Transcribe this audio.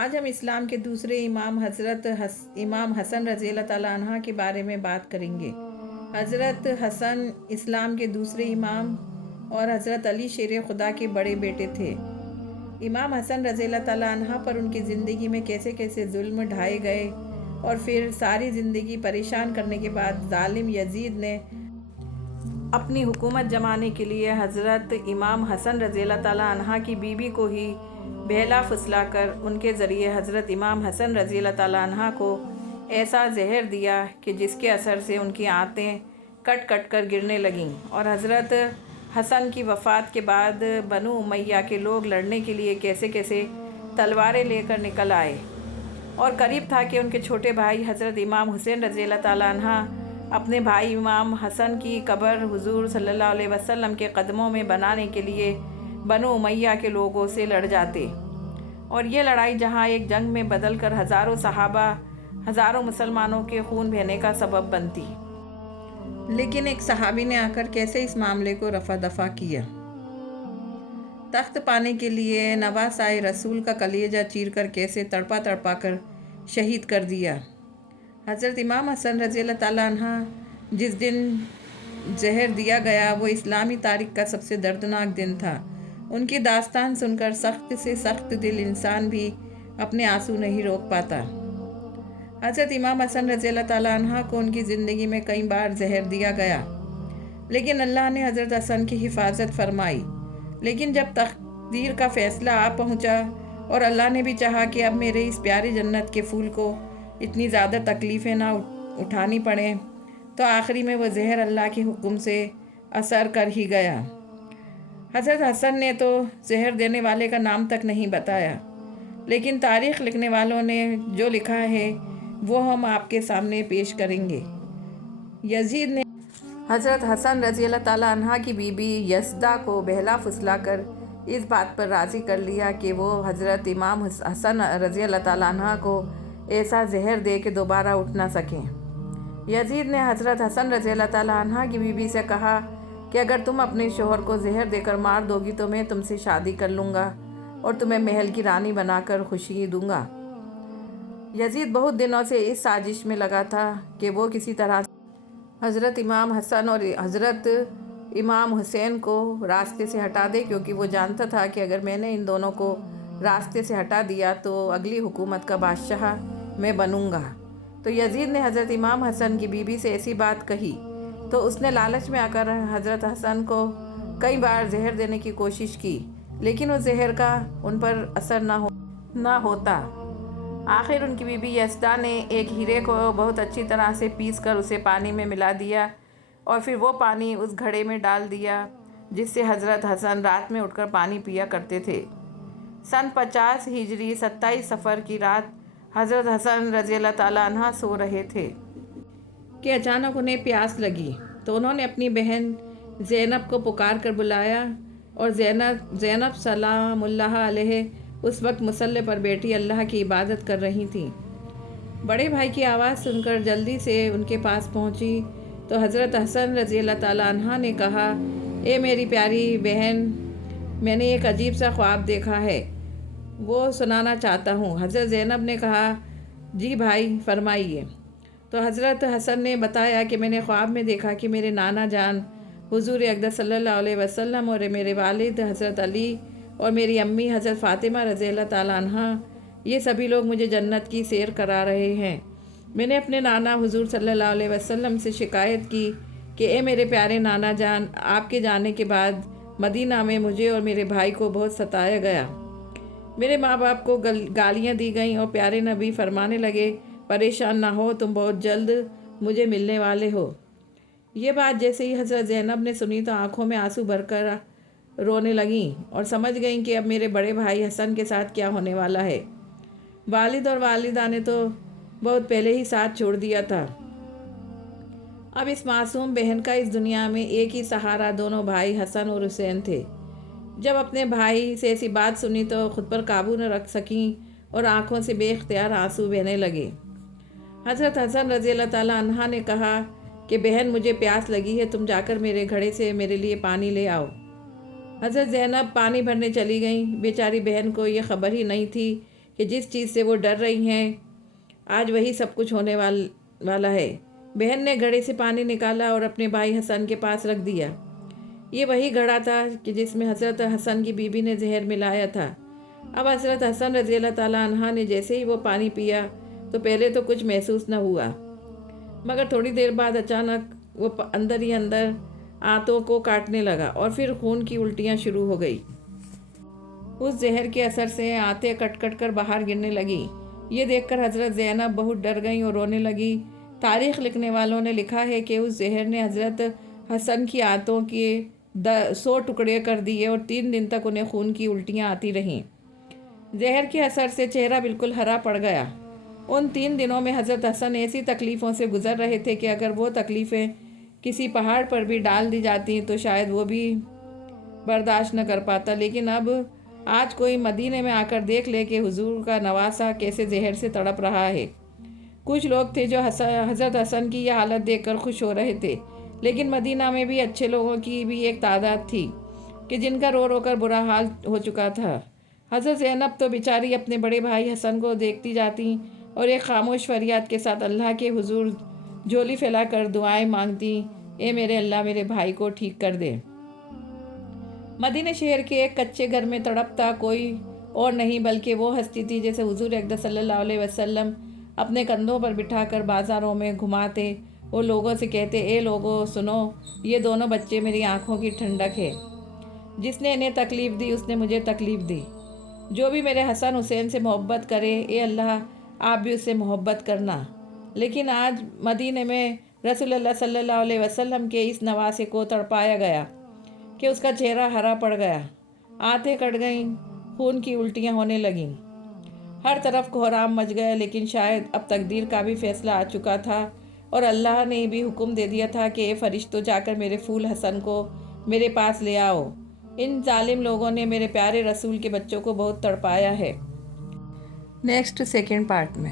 آج ہم اسلام کے دوسرے امام امام حسن رضی اللہ تعالیٰ عنہ کے بارے میں بات کریں گے۔ حضرت حسن اسلام کے دوسرے امام اور حضرت علی شیر خدا کے بڑے بیٹے تھے۔ امام حسن رضی اللہ تعالیٰ عنہ پر ان کی زندگی میں کیسے کیسے ظلم ڈھائے گئے اور پھر ساری زندگی پریشان کرنے کے بعد ظالم یزید نے اپنی حکومت جمانے کے لیے حضرت امام حسن رضی اللہ تعالیٰ عنہ کی بیوی کو ہی بہلا پھسلا کر ان کے ذریعے حضرت امام حسن رضی اللہ تعالیٰ عنہ کو ایسا زہر دیا کہ جس کے اثر سے ان کی آنتیں کٹ کٹ کر گرنے لگیں، اور حضرت حسن کی وفات کے بعد بنو امیہ کے لوگ لڑنے کے لیے کیسے کیسے تلواریں لے کر نکل آئے، اور قریب تھا کہ ان کے چھوٹے بھائی حضرت امام حسین رضی اللہ تعالیٰ عنہ اپنے بھائی امام حسن کی قبر حضور صلی اللہ علیہ وسلم کے قدموں میں بنانے کے لیے بنو امیہ کے لوگوں سے لڑ جاتے، اور یہ لڑائی جہاں ایک جنگ میں بدل کر ہزاروں صحابہ ہزاروں مسلمانوں کے خون بہنے کا سبب بنتی۔ لیکن ایک صحابی نے آ کر کیسے اس معاملے کو رفع دفع کیا۔ تخت پانے کے لیے نواسائے رسول کا کلیجہ چیر کر کیسے تڑپا تڑپا کر شہید کر دیا۔ حضرت امام حسن رضی اللہ تعالیٰ عنہ جس دن زہر دیا گیا وہ اسلامی تاریخ کا سب سے دردناک دن تھا۔ ان کی داستان سن کر سخت سے سخت دل انسان بھی اپنے آنسو نہیں روک پاتا۔ حضرت امام حسن رضی اللہ تعالیٰ عنہ کو ان کی زندگی میں کئی بار زہر دیا گیا، لیکن اللہ نے حضرت حسن کی حفاظت فرمائی۔ لیکن جب تقدیر کا فیصلہ آ پہنچا اور اللہ نے بھی چاہا کہ اب میرے اس پیارے جنت کے پھول کو اتنی زیادہ تکلیفیں نہ اٹھانی پڑیں، تو آخری میں وہ زہر اللہ کے حکم سے اثر کر ہی گیا۔ حضرت حسن نے تو زہر دینے والے کا نام تک نہیں بتایا، لیکن تاریخ لکھنے والوں نے جو لکھا ہے وہ ہم آپ کے سامنے پیش کریں گے۔ یزید نے حضرت حسن رضی اللہ تعالیٰ عنہ کی بیوی یزدہ کو بہلا پھسلا کر اس بات پر راضی کر لیا کہ وہ حضرت امام حسن رضی اللہ تعالیٰ عنہ کو ایسا زہر دے کہ دوبارہ اٹھ نہ سکیں۔ یزید نے حضرت حسن رضی اللہ تعالیٰ عنہ کی بیوی سے کہا کہ اگر تم اپنے شوہر کو زہر دے کر مار دو گی تو میں تم سے شادی کر لوں گا اور تمہیں محل کی رانی بنا کر خوشی دوں گا۔ یزید بہت دنوں سے اس سازش میں لگا تھا کہ وہ کسی طرح حضرت امام حسن اور حضرت امام حسین کو راستے سے ہٹا دے، کیونکہ وہ جانتا تھا کہ اگر میں نے ان دونوں کو راستے سے ہٹا دیا تو اگلی حکومت کا بادشاہ میں بنوں گا۔ تو یزید نے حضرت امام حسن کی بیوی سے ایسی بات کہی تو اس نے لالچ میں آ کر حضرت حسن کو کئی بار زہر دینے کی کوشش کی، لیکن اس زہر کا ان پر اثر نہ ہوتا۔ آخر ان کی بیوی یزدہ نے ایک ہیرے کو بہت اچھی طرح سے پیس کر اسے پانی میں ملا دیا اور پھر وہ پانی اس گھڑے میں ڈال دیا جس سے حضرت حسن رات میں اٹھ کر پانی پیا کرتے تھے۔ سن 50 ہجری 27 صفر کی رات حضرت حسن رضی اللہ تعالیٰ عنہ سو رہے تھے کہ اچانک انہیں پیاس لگی، تو انہوں نے اپنی بہن زینب کو پکار کر بلایا، اور زینب سلام اللہ علیہ اس وقت مصلی پر بیٹھی اللہ کی عبادت کر رہی تھیں۔ بڑے بھائی کی آواز سن کر جلدی سے ان کے پاس پہنچی تو حضرت حسن رضی اللہ تعالیٰ عنہ نے کہا، اے میری پیاری بہن، میں نے ایک عجیب سا خواب دیکھا ہے، وہ سنانا چاہتا ہوں۔ حضرت زینب نے کہا، جی بھائی فرمائیے۔ تو حضرت حسن نے بتایا کہ میں نے خواب میں دیکھا کہ میرے نانا جان حضور اقدس صلی اللہ علیہ وسلم اور میرے والد حضرت علی اور میری امی حضرت فاطمہ رضی اللہ تعالیٰ عنہ، یہ سبھی لوگ مجھے جنت کی سیر کرا رہے ہیں۔ میں نے اپنے نانا حضور صلی اللہ علیہ وسلم سے شکایت کی کہ اے میرے پیارے نانا جان، آپ کے جانے کے بعد مدینہ میں مجھے اور میرے بھائی کو بہت ستایا گیا، میرے ماں باپ کو گالیاں دی گئیں، اور پیارے نبی فرمانے لگے، پریشان نہ ہو، تم بہت جلد مجھے ملنے والے ہو۔ یہ بات جیسے ہی حضرت زینب نے سنی تو آنکھوں میں آنسو بھر کر رونے لگیں اور سمجھ گئیں کہ اب میرے بڑے بھائی حسن کے ساتھ کیا ہونے والا ہے۔ والد اور والدہ نے تو بہت پہلے ہی ساتھ چھوڑ دیا تھا، اب اس معصوم بہن کا اس دنیا میں ایک ہی سہارا دونوں بھائی حسن اور حسین تھے۔ جب اپنے بھائی سے ایسی بات سنی تو خود پر قابو نہ رکھ سکیں اور آنکھوں سے بے اختیار آنسو بہنے لگے۔ حضرت حسن رضی اللہ تعالیٰ عنہ نے کہا کہ بہن، مجھے پیاس لگی ہے، تم جا کر میرے گھڑے سے میرے لیے پانی لے آؤ۔ حضرت زینب پانی بھرنے چلی گئیں۔ بیچاری بہن کو یہ خبر ہی نہیں تھی کہ جس چیز سے وہ ڈر رہی ہیں آج وہی سب کچھ ہونے والا ہے۔ بہن نے گھڑے سے پانی نکالا اور اپنے بھائی حسن کے پاس رکھ دیا۔ یہ وہی گھڑا تھا کہ جس میں حضرت حسن کی بیوی نے زہر ملایا تھا۔ اب حضرت حسن رضی اللہ تعالیٰ عنہ نے جیسے ہی وہ پانی پیا تو پہلے تو کچھ محسوس نہ ہوا، مگر تھوڑی دیر بعد اچانک وہ اندر ہی اندر آنتوں کو کاٹنے لگا اور پھر خون کی الٹیاں شروع ہو گئی۔ اس زہر کے اثر سے آنتیں کٹ کٹ کر باہر گرنے لگی۔ یہ دیکھ کر حضرت زینب بہت ڈر گئیں اور رونے لگی۔ تاریخ لکھنے والوں نے لکھا ہے کہ اس زہر نے حضرت حسن کی آنتوں کے 100 ٹکڑے کر دیے اور 3 دن تک انہیں خون کی الٹیاں آتی رہیں۔ زہر کے اثر سے چہرہ بالکل ہرا پڑ گیا۔ ان 3 دنوں میں حضرت حسن ایسی تکلیفوں سے گزر رہے تھے کہ اگر وہ تکلیفیں کسی پہاڑ پر بھی ڈال دی جاتی تو شاید وہ بھی برداشت نہ کر پاتا، لیکن اب آج کوئی مدینے میں آ کر دیکھ لے کہ حضور کا نواسہ کیسے زہر سے تڑپ رہا ہے۔ کچھ لوگ تھے جو حضرت حسن کی یہ حالت دیکھ کر خوش ہو رہے تھے، لیکن مدینہ میں بھی اچھے لوگوں کی بھی ایک تعداد تھی کہ جن کا رو رو کر برا حال ہو چکا تھا۔ حضرت زینب تو بیچاری اپنے بڑے بھائی حسن کو دیکھتی جاتی اور ایک خاموش فریاد کے ساتھ اللہ کے حضور جھولی پھیلا کر دعائیں مانگتی، اے میرے اللہ میرے بھائی کو ٹھیک کر دے۔ مدینہ شہر کے ایک کچے گھر میں تڑپتا کوئی اور نہیں بلکہ وہ ہستی تھی جیسے حضور اقدس صلی اللہ علیہ وسلم اپنے کندھوں پر بٹھا کر بازاروں میں گھماتے اور لوگوں سے کہتے، اے لوگوں سنو، یہ دونوں بچے میری آنکھوں کی ٹھنڈک ہے۔ جس نے انہیں تکلیف دی اس نے مجھے تکلیف دی۔ جو بھی میرے حسن حسین سے محبت کرے، اے اللہ آپ بھی اس سے محبت کرنا۔ لیکن آج مدینے میں رسول اللہ صلی اللہ علیہ وسلم کے اس نواسے کو تڑپایا گیا کہ اس کا چہرہ ہرا پڑ گیا، آنتیں کٹ گئیں، خون کی الٹیاں ہونے لگیں، ہر طرف کوہرام مچ گیا۔ لیکن شاید اب تقدیر کا بھی فیصلہ آ چکا تھا اور اللہ نے بھی حکم دے دیا تھا کہ اے فرشتوں جا کر میرے پھول حسن کو میرے پاس لے آؤ۔ ان ظالم لوگوں نے میرے پیارے رسول کے بچوں کو بہت تڑپایا ہے۔ نیکسٹ 2nd پارٹ میں